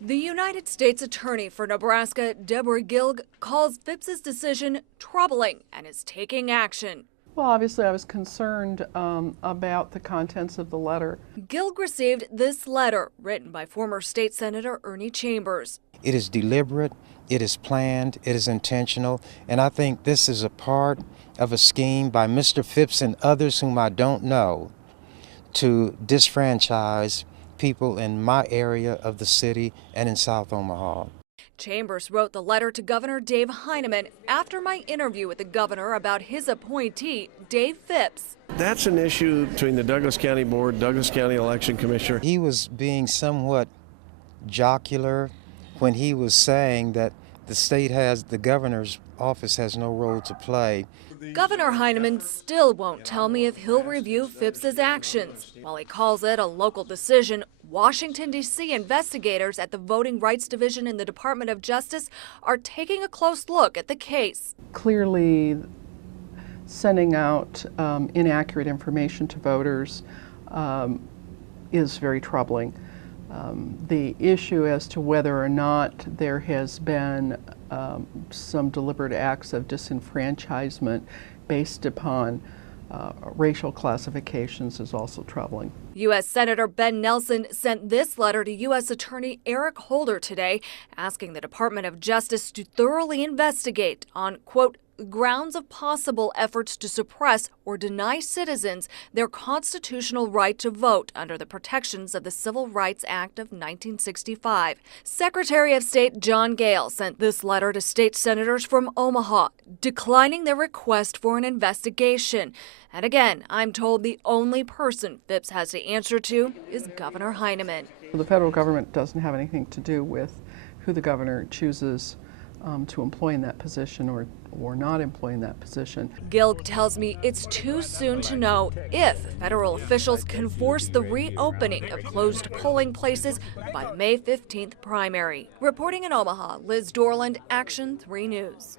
The United States Attorney for Nebraska, Deborah Gilg, calls Phipps' decision troubling and is taking action. Well, obviously I was concerned about the contents of the letter. Gilg received this letter written by former state senator Ernie Chambers. It is deliberate, it is planned, it is intentional, and I think this is a part of a scheme by Mr. Phipps and others whom I don't know to disfranchise people in my area of the city and in South Omaha. Chambers wrote the letter to Governor Dave Heineman after my interview with the governor about his appointee, Dave Phipps. That's an issue between the Douglas County Board, Douglas County Election Commissioner. He was being somewhat jocular when he was saying that the governor's office has no role to play. Governor Heineman still won't tell me if he'll review Phipps' actions. While he calls it a local decision, Washington, D.C. investigators at the Voting Rights Division in the Department of Justice are taking a close look at the case. Clearly, sending out inaccurate information to voters is very troubling. The issue as to whether or not there has been some deliberate acts of disenfranchisement based upon racial classifications is also troubling. U.S. Senator Ben Nelson sent this letter to U.S. Attorney Eric Holder today, asking the Department of Justice to thoroughly investigate on, quote, grounds of possible efforts to suppress or deny citizens their constitutional right to vote under the protections of the Civil Rights Act of 1965. Secretary of State John Gale sent this letter to state senators from Omaha, declining their request for an investigation. And again, I'm told the only person Phipps has to answer to is Governor Heineman. The federal government doesn't have anything to do with who the governor chooses to employ in that position or not employ in that position. Gilg tells me it's too soon to know if federal officials can force the reopening of closed polling places by the May 15th primary. Reporting in Omaha, Liz Dorland, Action 3 News.